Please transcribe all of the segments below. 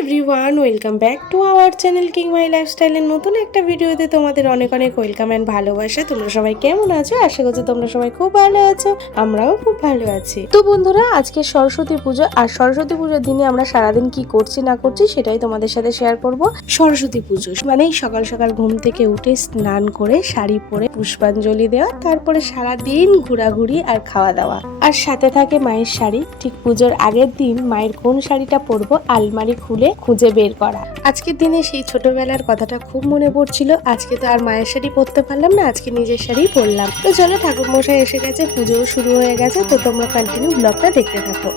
Everyone welcome back to our channel king my লাইফস্টাইলের নতুন একটা ভিডিওতে তোমাদের অনেক অনেক ওয়েলকাম অ্যান্ড ভালোবাসা। তোমরা সবাই কেমন আছো? আশা করছি তোমরা সবাই খুব ভালো আছো, আমরাও খুব ভালো আছি। তো বন্ধুরা, আজকে সরস্বতী পুজো, আর সরস্বতী পুজোর দিনে আমরা সারাদিন কি করছি না করছি সেটাই তোমাদের সাথে শেয়ার করব। সরস্বতী পুজো মানে সকাল সকাল ঘুম থেকে উঠে স্নান করে শাড়ি পরে পুষ্পাঞ্জলি দেওয়া, তারপরে সারাদিন ঘোরাঘুরি আর খাওয়া দাওয়া। আর সাথে থাকে মায়ের শাড়ি, ঠিক পুজোর আগের দিন মায়ের কোন শাড়িটা পরবো, আলমারি খুলে খুঁজে বের করা। আজকের দিনে সেই ছোটবেলার কথাটা খুব মনে পড়ছিল। আজকে তো আর মায়ের শাড়ি পরতে পারলাম না আজকে নিজের শাড়ি পরলাম। তো চলো ঠাকুর মশাই এসে গেছে পুজোও শুরু হয়ে গেছে তো তোমরা কন্টিনিউ ব্লগটা দেখতে থাকো।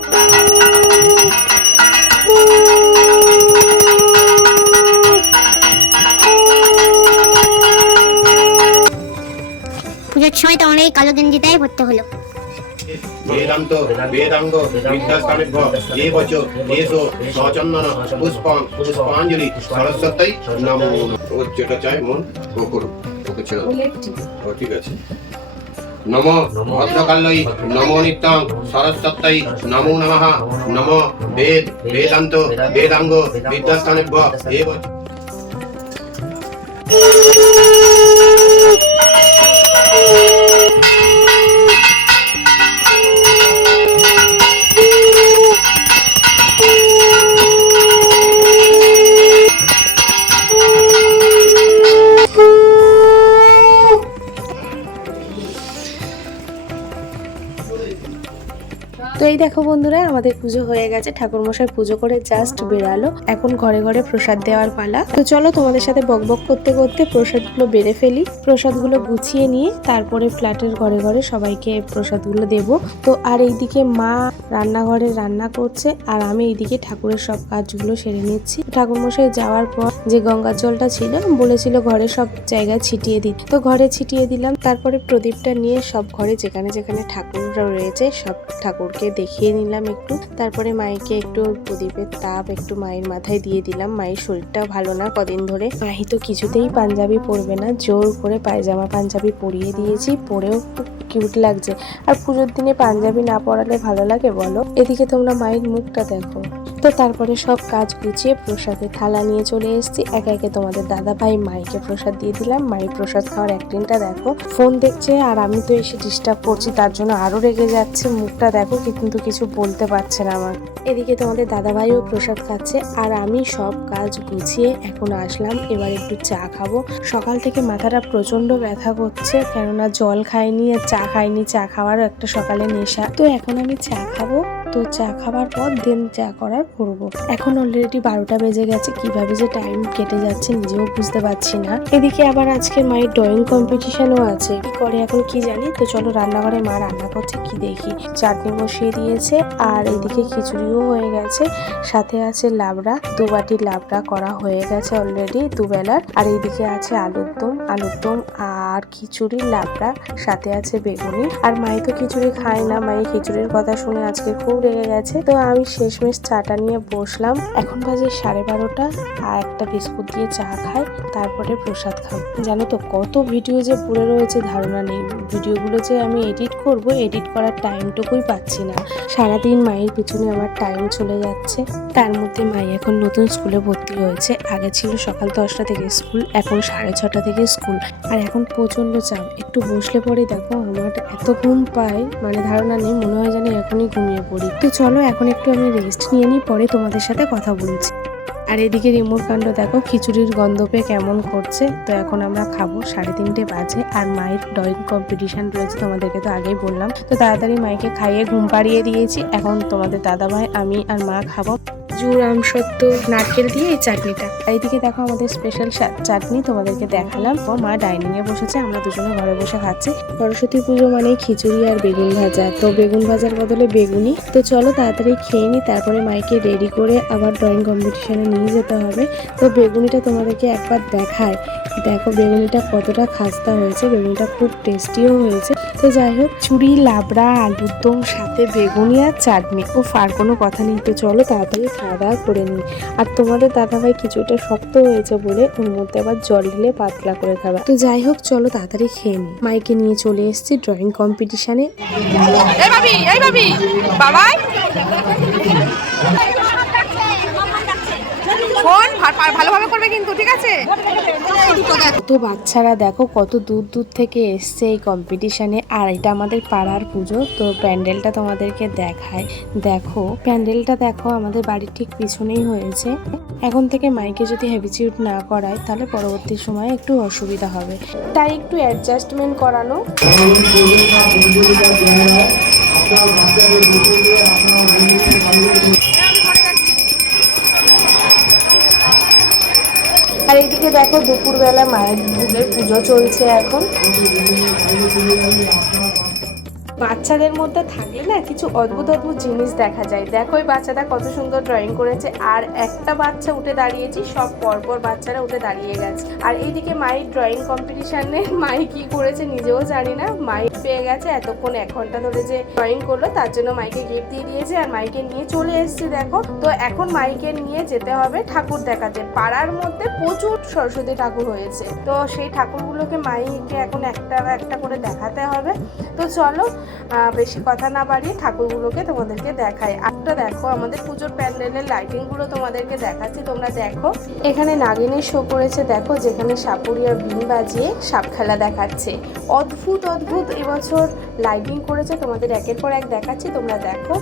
পুজোর সময় তো অনেক কালো গেঞ্জিটাই পড়তে হলো। বেদান্ত বেদাঙ্গ বিদ্যাস্থানেভ্য এ বচ এসো সচন্দন পুষ্পন পুষ্পাঞ্জলি সরস্বতী নমো ও যেটা চাই মন ও করো ওকে ছেড়ে ঠিক আছে। নম ভদ্রকাল্যই নমো নিত্যং সরস্বতী নমো নমঃ। নম বেদ বেদান্ত বেদাঙ্গ বিদ্যাস্থানেভ্য এ বচ। তো এই দেখো বন্ধুরা, আমাদের পুজো হয়ে গেছে। ঠাকুর মশাই পুজো করে জাস্ট বেরালো। এখন ঘরে ঘরে প্রসাদ দেওয়ার পালা। তো চলো তোমাদের সাথে বকবক করতে করতে প্রসাদগুলো বেড়ে ফেলি। প্রসাদগুলো গুছিয়ে নিয়ে তারপরে ফ্ল্যাটের ঘরে ঘরে সবাইকে প্রসাদগুলো দেব। তো আর এইদিকে মা রান্নাঘরে রান্না করছে, আর আমি এইদিকে ঠাকুরের সব কাজগুলো সেরে নিচ্ছি। ঠাকুর মশাই যাওয়ার পর যে গঙ্গার জলটা ছিল, বলেছিল ঘরে সব জায়গায় ছিটিয়ে দিই। তো ঘরে ছিটিয়ে দিলাম, তারপরে প্রদীপটা নিয়ে সব ঘরে যেখানে যেখানে ঠাকুররা রয়েছে, সব ঠাকুরকে দেখিয়ে নিলাম একটু। তারপরে মাইকে একটু প্রদীপের তাপ একটু মায়ের মাথায় দিয়ে দিলাম। মায়ের শরীরটাও ভালো না কদিন ধরে। মাহি তো কিছুতেই পাঞ্জাবি পরবে না। জোর করে পায়জামা পাঞ্জাবি পরিয়ে দিয়েছি। পরেও কিউট লাগছে। আর পুজোর দিনে পাঞ্জাবি না পরালে ভালো লাগে বলো? এদিকে তোমরা মায়ের মুখটা দেখো। তো তারপরে সব কাজ গুছিয়ে প্রসাদের থালা নিয়ে চলে এসেছি। একে একে তোমাদের দাদা ভাই মাইকে প্রসাদ দিয়ে দিলাম। মায়ের প্রসাদ খাওয়ার এক একদিনটা দেখো, ফোন দেখছে আর আমি তো এসে ডিস্টার্ব করছি, তার জন্য আরও রেগে যাচ্ছে। মুখটা দেখো কিন্তু কিছু বলতে পারছে না আমার। এদিকে তোমাদের দাদা ভাইও প্রসাদ খাচ্ছে আর আমি সব কাজ গুছিয়ে এখন আসলাম। এবার একটু চা খাব। সকাল থেকে মাথাটা প্রচণ্ড ব্যথা করছে, কেননা জল খাইনি আর চা খাইনি। চা খাওয়ারও একটা সকালে নেশা। তো এখন আমি চা খাব। তো চা খাবার পর দেন চা করার করব। এখন অলরেডি বারোটা বেজে গেছে, কীভাবে যে টাইম কেটে যাচ্ছে নিজেও বুঝতে পারছি না। এদিকে আবার আজকে মায়ের ড্রয়িং কম্পিটিশনও আছে। কি করে এখন কি জানি? তো চলো রান্নাঘরে মা রান্না করছে, কি দেখি? চাটনি বসিয়ে দিয়েছে আর এদিকে খিচুড়িও হয়ে গেছে। সাথে আছে লাবড়া দু বাটি লাবড়া করা হয়ে গেছে অলরেডি দুবেলার। আর এইদিকে আছে আলুর দম আলুর দম আর খিচুড়ি, লাবড়া, সাথে আছে বেগুনি। আর মাই তো খিচুড়ি খায় না মাই খিচুড়ির কথা শুনে আজকে খুব রেগে গেছে, তো আমি শেষমেশ চাটা নিয়ে বসলাম। এখন বাজে সাড়ে বারোটা, আর একটা বিস্কুট দিয়ে চা খাই, তারপরে প্রসাদ খাব। জানো তো, কত ভিডিও যে পড়ে রয়েছে, ধারণা নেই। ভিডিওগুলো যে আমি এডিট করব, এডিট করার টাইমটুকুই পাচ্ছি না। সারাদিন মায়ের পিছনে আমার টাইম চলে যাচ্ছে। তার মধ্যে মাই এখন নতুন স্কুলে ভর্তি হয়েছে। আগে ছিল সকাল দশটা থেকে স্কুল, এখন সাড়ে ছটা থেকে স্কুল। আর এখন প্রচণ্ড চাপ। একটু বসলে পরে দেখো, আমার এত ঘুম পায় মানে ধারণা নেই, মনে হয় যেন এখনই ঘুমিয়ে পড়ি। তো চলো এখন একটু আমি রেস্ট নিয়ে নিই পরে তোমাদের সাথে কথা বলছি। আর এদিকে রিমোট কাণ্ড দেখো, খিচুড়ির গন্ধ পেয়ে কেমন করছে। তো এখন আমরা খাব সাড়ে তিনটে বাজে আর মায়ের ড্রয়িং কম্পিটিশন রয়েছে তোমাদেরকে তো আগেই বললাম। তো তাড়াতাড়ি মাইকে খাইয়ে ঘুম পাড়িয়ে দিয়েছি। এখন তোমাদের দাদা ভাই আমি আর মা খাব। জুর আমসত্ব নারকেল দিয়ে এই চাটনিটা। আর এইদিকে দেখো আমাদের স্পেশাল চাটনি তোমাদেরকে দেখালাম। ও মা ডাইনিং এ বসেছে, আমরা দুজনে ঘরে বসে খাচ্ছি। সরস্বতী পুজো মানে খিচুড়ি আর বেগুন ভাজা। তো বেগুন ভাজার বদলে বেগুনি তো চলো তাড়াতাড়ি খেয়ে নি, তারপরে মাইকে রেডি করে আবার ড্রয়িং কম্পিটিশনে নিয়ে যেতে হবে। তো বেগুনিটা তোমাদেরকে একবার দেখায় দেখো বেগুনিটা কতটা খাস্তা হয়েছে, বেগুনিটা খুব টেস্টিও হয়েছে। তো যাই হোক চুড়ি লাবড়া আলুর দম সাথে বেগুনি আর চাটনি। ও আর কোনো কথা নেই। তো চলো তাড়াতাড়ি খাওয়া দাওয়া করে নিই। আর তোমাদের দাদাভাই কিছুটা শক্ত হয়েছে বলে ওর মধ্যে আবার জল ঢেলে পাতলা করে খাবে। তো যাই হোক, চলো তাড়াতাড়ি খেয়ে নিই। মাইকে নিয়ে চলে এসেছি ড্রয়িং কম্পিটিশনে এই ভাবি এই ভাবি, বাবাই। ভালোভাবে করবে কিন্তু, ঠিক আছে? তো বাচ্চারা দেখো কত দূর দূর থেকে এসছে এই কম্পিটিশনে আর এটা আমাদের পাড়ার পুজো, তো প্যান্ডেলটা তোমাদেরকে দেখায়। দেখো, প্যান্ডেলটা দেখো আমাদের বাড়ির ঠিক পিছনেই হয়েছে। এখন থেকে মাইকে যদি হ্যাবিচিউট না করায়, তাহলে পরবর্তী সময়ে একটু অসুবিধা হবে। তাই একটু অ্যাডজাস্টমেন্ট করানো আর এইদিকে দেখো দুপুরবেলা মায়ের ভোগের পুজো চলছে এখন। বাচ্চাদের মধ্যে থাকলে না কিছু অদ্ভুত অদ্ভুত জিনিস দেখা যায়। দেখো ওই বাচ্চাটা কত সুন্দর ড্রয়িং করেছে। আর একটা বাচ্চা উঠে দাঁড়িয়েছি, সব পরপর বাচ্চারা উঠে দাঁড়িয়ে গেছে। আর এইদিকে মাই ড্রয়িং কম্পিটিশনে মাই কি করেছে নিজেও জানি না। মাই পেয়ে গেছে এতক্ষণ এক ঘণ্টা ধরে যে ড্রয়িং করল, তার জন্য মাইকে গিফট দিয়ে দিয়েছে আর মাইকে নিয়ে চলে এসেছি দেখো। তো এখন মাইকে নিয়ে যেতে হবে ঠাকুর দেখাতে। পাড়ার মধ্যে প্রচুর সরস্বতী ঠাকুর হয়েছে। তো সেই ঠাকুরগুলোকে মাইকে এখন একটা একটা করে দেখাতে হবে। তো চলো বেশি কথা না বাড়িয়ে ঠাকুরগুলোকে তোমাদেরকে দেখাই। একটা দেখো, আমাদের পুজোর প্যান্ডেলের লাইটিংগুলো তোমাদেরকে দেখাচ্ছি, তোমরা দেখো। এখানে নাগিনের শো করেছে, দেখো, যেখানে সাপুরিয়া বিন বাজিয়ে সাপ খেলা দেখাচ্ছে। অদ্ভুত অদ্ভুত এবছর লাইটিং করেছে, তোমাদের একের পর এক দেখাচ্ছি, তোমরা দেখো।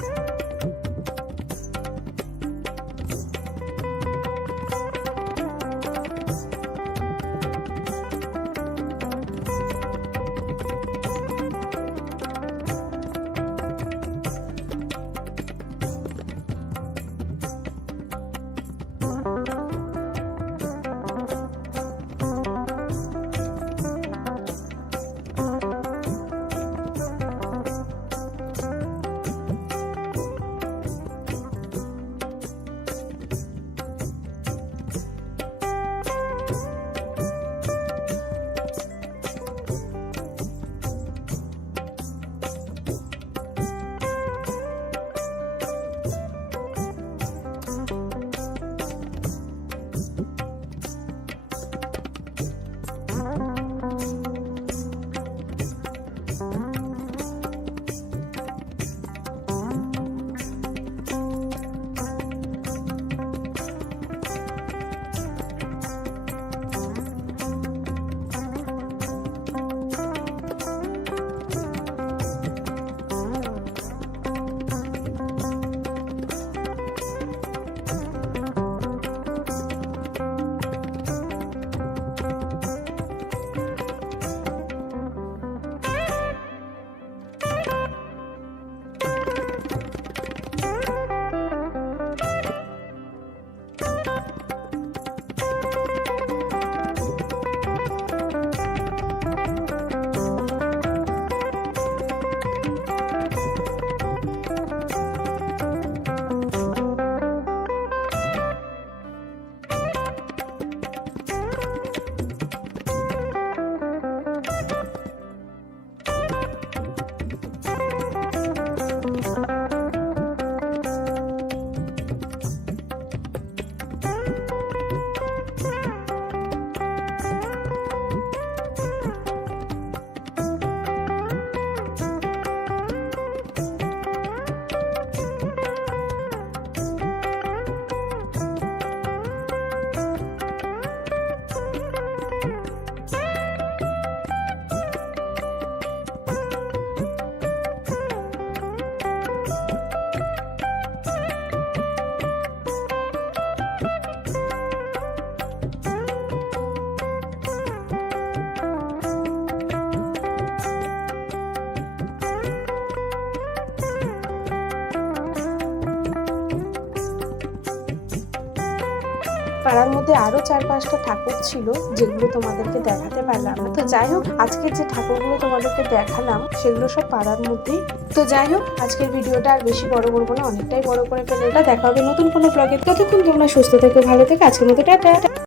পাড়ার মধ্যে আরও চার পাঁচটা ঠাকুর ছিল যেগুলো তোমাদেরকে দেখাতে পারলাম। তো যাই হোক, আজকের যে ঠাকুরগুলো তোমাদেরকে দেখালাম, সেগুলো সব পাড়ার মধ্যেই। তো যাই হোক, আজকের ভিডিওটা আর বেশি বড় করব না, অনেকটাই বড় করে ফেলে। দেখা হবে নতুন কোনো ব্লগে ততক্ষণ তোমরা সুস্থ থেকে, ভালো থেকে। আজকের মতো টাটা।